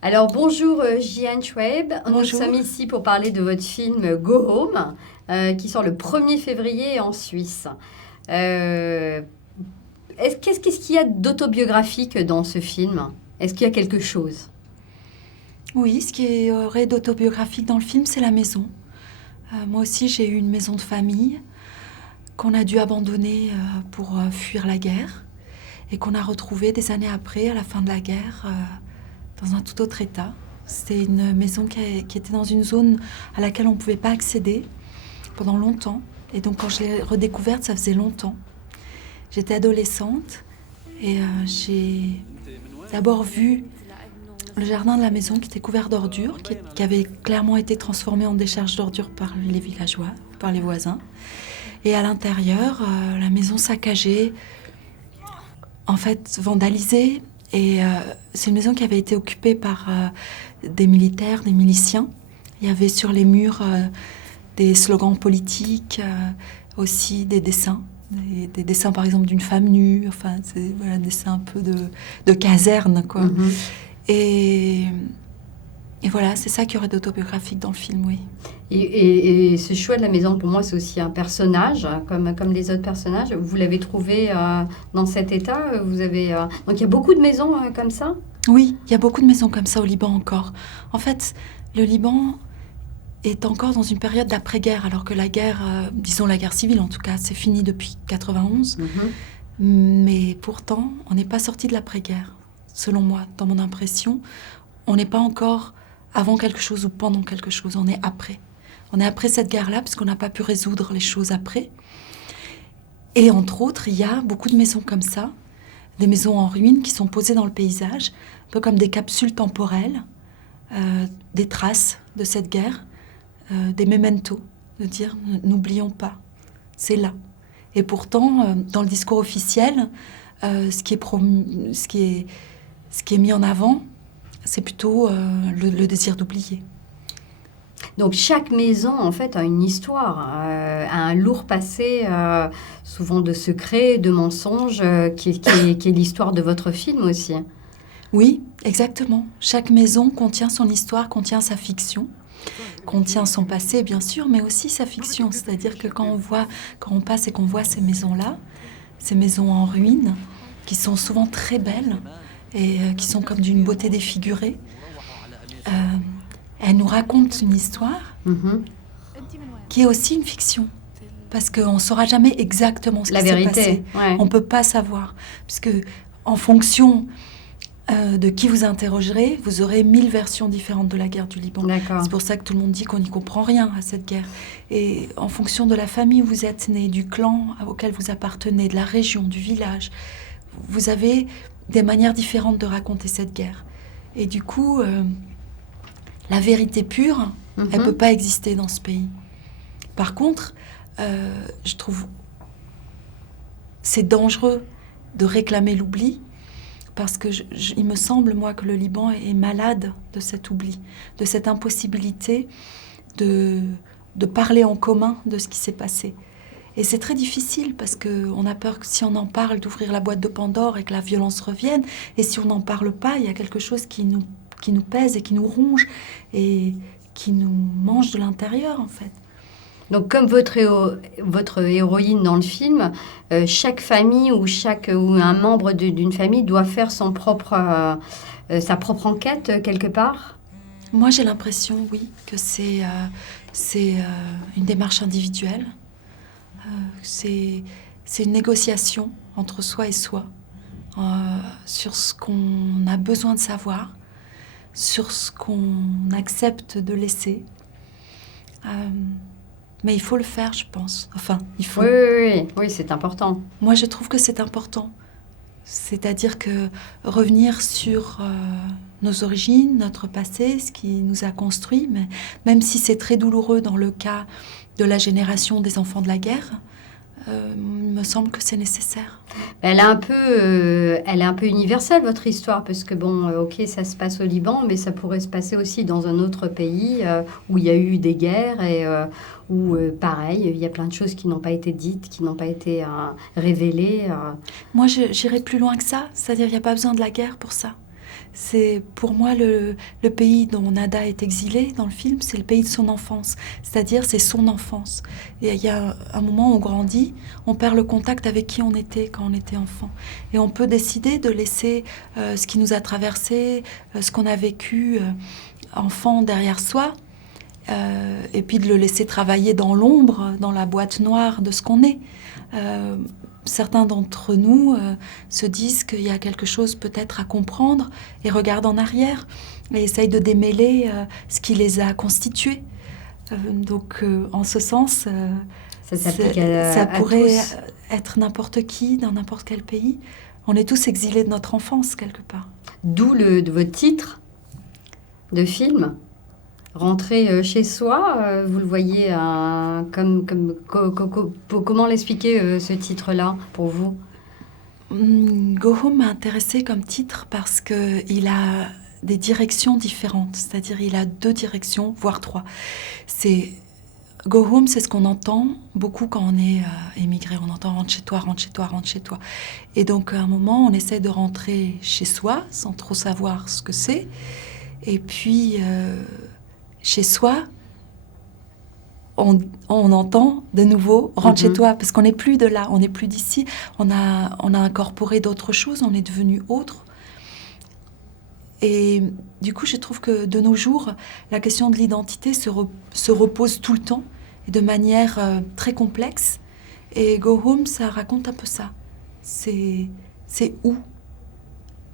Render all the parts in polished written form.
Alors bonjour Jian Chouaib, nous Bonjour. sommes ici pour parler de votre film Go Home qui sort le 1er février en Suisse. Qu'est-ce qu'il y a d'autobiographique dans ce film? Est-ce qu'il y a quelque chose? Oui, ce qui y aurait d'autobiographique dans le film, c'est la maison. Moi aussi, j'ai eu une maison de famille qu'on a dû abandonner pour fuir la guerre et qu'on a retrouvée des années après, à la fin de la guerre, dans un tout autre état. C'était une maison qui était dans une zone à laquelle on ne pouvait pas accéder pendant longtemps. Et donc, quand je l'ai redécouverte, ça faisait longtemps. J'étais adolescente et j'ai d'abord vu le jardin de la maison qui était couvert d'ordures, qui avait clairement été transformé en décharge d'ordures par les villageois, par les voisins. Et à l'intérieur, la maison saccagée, en fait vandalisée. Et c'est une maison qui avait été occupée par des militaires, des miliciens. Il y avait sur les murs des slogans politiques, aussi des dessins. Des dessins par exemple d'une femme nue, enfin c'est voilà, des dessins un peu de caserne quoi. Mhm. Et voilà, c'est ça qu'il y aurait d'autobiographique dans le film, oui. Et ce choix de la maison, pour moi, c'est aussi un personnage, comme les autres personnages. Vous l'avez trouvé dans cet état. Donc il y a beaucoup de maisons comme ça? Oui, il y a beaucoup de maisons comme ça au Liban encore. En fait, le Liban est encore dans une période d'après-guerre, alors que la guerre, disons la guerre civile en tout cas, c'est fini depuis 91. Mhm. Mais pourtant, on n'est pas sorti de l'après-guerre, selon moi, dans mon impression. On n'est pas encore avant quelque chose ou pendant quelque chose, on est après. On est après cette guerre-là, parce qu'on n'a pas pu résoudre les choses après. Et entre autres, il y a beaucoup de maisons comme ça, des maisons en ruine qui sont posées dans le paysage, un peu comme des capsules temporelles, des traces de cette guerre, des mementos, de dire n'oublions pas, c'est là. Et pourtant, dans le discours officiel, ce qui est mis en avant, c'est plutôt le désir d'oublier. Donc chaque maison, en fait, a une histoire, a un lourd passé, souvent de secrets, de mensonges, qui est l'histoire de votre film aussi. Oui, exactement. Chaque maison contient son histoire, contient sa fiction, contient son passé, bien sûr, mais aussi sa fiction. C'est-à-dire que quand on passe et qu'on voit ces maisons-là, ces maisons en ruine, qui sont souvent très belles et qui sont comme d'une beauté défigurée, elles nous racontent une histoire Mhm. qui est aussi une fiction. Parce qu'on ne saura jamais exactement ce La qui s'est vérité, passé. ouais. On ne peut pas savoir. Puisque en fonction de qui vous interrogerez, vous aurez 1000 versions différentes de la guerre du Liban. D'accord. C'est pour ça que tout le monde dit qu'on n'y comprend rien à cette guerre. Et en fonction de la famille où vous êtes né, du clan auquel vous appartenez, de la région, du village, vous avez des manières différentes de raconter cette guerre. Et du coup, la vérité pure, elle ne peut pas exister dans ce pays. Par contre, je trouve c'est dangereux de réclamer l'oubli parce que il me semble, moi, que le Liban est malade de cet oubli, de cette impossibilité de parler en commun de ce qui s'est passé. Et c'est très difficile parce qu'on a peur que si on en parle, d'ouvrir la boîte de Pandore et que la violence revienne. Et si on n'en parle pas, il y a quelque chose qui nous pèse et qui nous ronge et qui nous mange de l'intérieur, en fait. Donc, comme votre héroïne dans le film, chaque famille ou un membre d'une famille doit faire sa propre enquête quelque part. Moi, j'ai l'impression, oui, que c'est une démarche individuelle. C'est une négociation entre soi et soi sur ce qu'on a besoin de savoir, sur ce qu'on accepte de laisser. Mais il faut le faire, je pense. Enfin, il faut. Oui, c'est important. Moi, je trouve que c'est important. C'est-à-dire que revenir sur nos origines, notre passé, ce qui nous a construits, mais même si c'est très douloureux dans le cas de la génération des enfants de la guerre, il me semble que c'est nécessaire. Elle est un peu universelle, votre histoire, parce que bon, ok, ça se passe au Liban, mais ça pourrait se passer aussi dans un autre pays où il y a eu des guerres et où, pareil, il y a plein de choses qui n'ont pas été dites, qui n'ont pas été révélées. Moi, j'irais plus loin que ça, c'est-à-dire il n'y a pas besoin de la guerre pour ça. C'est pour moi le pays dont Nada est exilée dans le film, c'est le pays de son enfance. C'est-à-dire, c'est son enfance. Et il y a un moment où on grandit, on perd le contact avec qui on était quand on était enfant. Et on peut décider de laisser ce qui nous a traversé, ce qu'on a vécu enfant derrière soi, et puis de le laisser travailler dans l'ombre, dans la boîte noire de ce qu'on est. Certains d'entre nous se disent qu'il y a quelque chose peut-être à comprendre et regardent en arrière et essayent de démêler ce qui les a constitués. Donc, en ce sens, ça pourrait être n'importe qui, dans n'importe quel pays. On est tous exilés de notre enfance, quelque part. D'où votre titre de film. Rentrer chez soi, vous le voyez comment l'expliquer ce titre-là pour vous? Go Home m'a intéressée comme titre parce qu'il a des directions différentes, c'est-à-dire il a 2 directions, voire 3. Go Home, c'est ce qu'on entend beaucoup quand on est émigré, on entend rentre chez toi, rentre chez toi, rentre chez toi. Et donc à un moment, on essaie de rentrer chez soi sans trop savoir ce que c'est. Et puis... chez soi, on entend de nouveau « rentre chez toi » parce qu'on n'est plus de là, on n'est plus d'ici. On a incorporé d'autres choses, on est devenu autre. Et du coup, je trouve que de nos jours, la question de l'identité se repose tout le temps et de manière très complexe. Et Go Home, ça raconte un peu ça. C'est où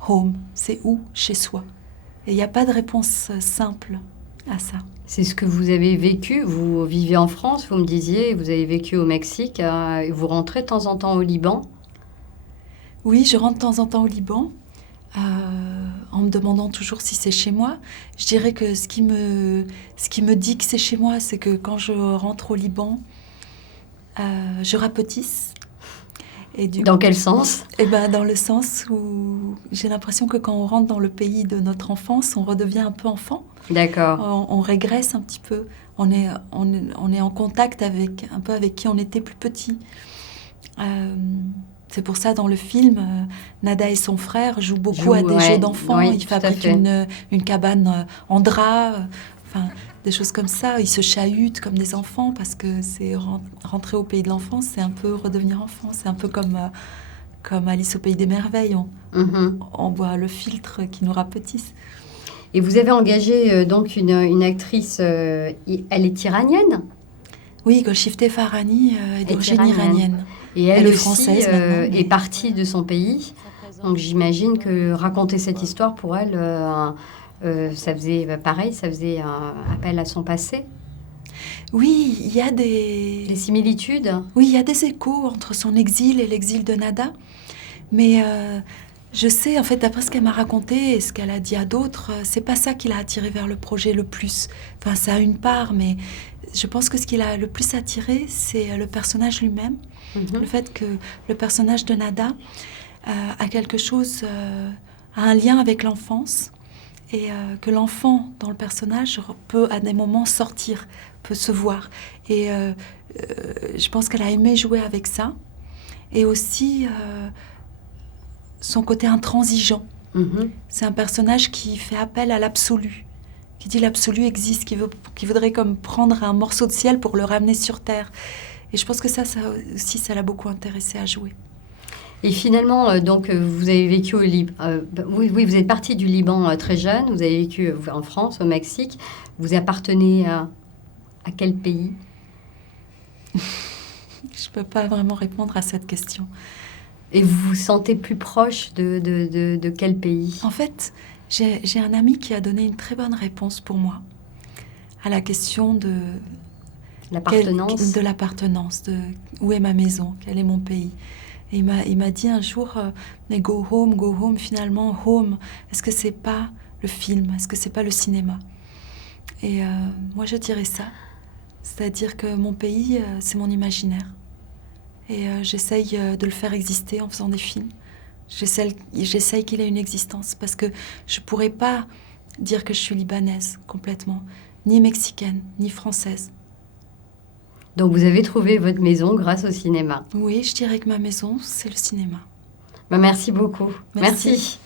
home, c'est où chez soi. Et il n'y a pas de réponse simple à ça. C'est ce que vous avez vécu. Vous vivez en France, vous me disiez, vous avez vécu au Mexique, vous rentrez de temps en temps au Liban. Oui, je rentre de temps en temps au Liban, en me demandant toujours si c'est chez moi. Je dirais que ce qui me dit que c'est chez moi, c'est que quand je rentre au Liban, je rapetisse. Dans quel sens? Dans le sens où j'ai l'impression que quand on rentre dans le pays de notre enfance, on redevient un peu enfant. D'accord. On régresse un petit peu. On est en contact un peu avec qui on était plus petit. C'est pour ça, dans le film, Nada et son frère jouent beaucoup à des jeux d'enfants. Oui, ils fabriquent une cabane en drap, des choses comme ça. Ils se chahutent comme des enfants parce que c'est rentrer au pays de l'enfance, c'est un peu redevenir enfant. C'est un peu comme Alice au pays des merveilles. On voit le filtre qui nous rapetisse. Et vous avez engagé donc une actrice, elle est iranienne? Oui, Golshifteh Farahani est d'origine iranienne. Et elle est aussi française est partie de son pays. Donc j'imagine que raconter cette histoire pour elle, ça faisait pareil, ça faisait appel à son passé. Oui, il y a des similitudes. Oui, il y a des échos entre son exil et l'exil de Nada. Mais je sais, en fait, d'après ce qu'elle m'a raconté et ce qu'elle a dit à d'autres, c'est pas ça qui l'a attiré vers le projet le plus. Enfin, ça a une part, mais je pense que ce qui l'a le plus attiré, c'est le personnage lui-même. Le fait que le personnage de Nada a quelque chose, a un lien avec l'enfance, et que l'enfant dans le personnage peut à des moments sortir, peut se voir. Et je pense qu'elle a aimé jouer avec ça. Et aussi son côté intransigeant. C'est un personnage qui fait appel à l'absolu, qui dit l'absolu existe, qui voudrait comme prendre un morceau de ciel pour le ramener sur terre. Et je pense que ça aussi, ça l'a beaucoup intéressé à jouer. Et finalement, donc, vous avez vécu au Liban. Oui, vous êtes parti du Liban très jeune. Vous avez vécu en France, au Mexique. Vous appartenez à quel pays? Je ne peux pas vraiment répondre à cette question. Et vous vous sentez plus proche de quel pays? En fait, j'ai un ami qui a donné une très bonne réponse pour moi à la question de l'appartenance, de où est ma maison, quel est mon pays. Et il m'a dit un jour, mais go home, finalement, home, est-ce que c'est pas le film, est-ce que c'est pas le cinéma? Et moi, je dirais ça. C'est-à-dire que mon pays, c'est mon imaginaire. Et j'essaye de le faire exister en faisant des films. J'essaye qu'il ait une existence, parce que je pourrais pas dire que je suis libanaise complètement, ni mexicaine, ni française. Donc vous avez trouvé votre maison grâce au cinéma. Oui, je dirais que ma maison, c'est le cinéma. Merci beaucoup. Merci.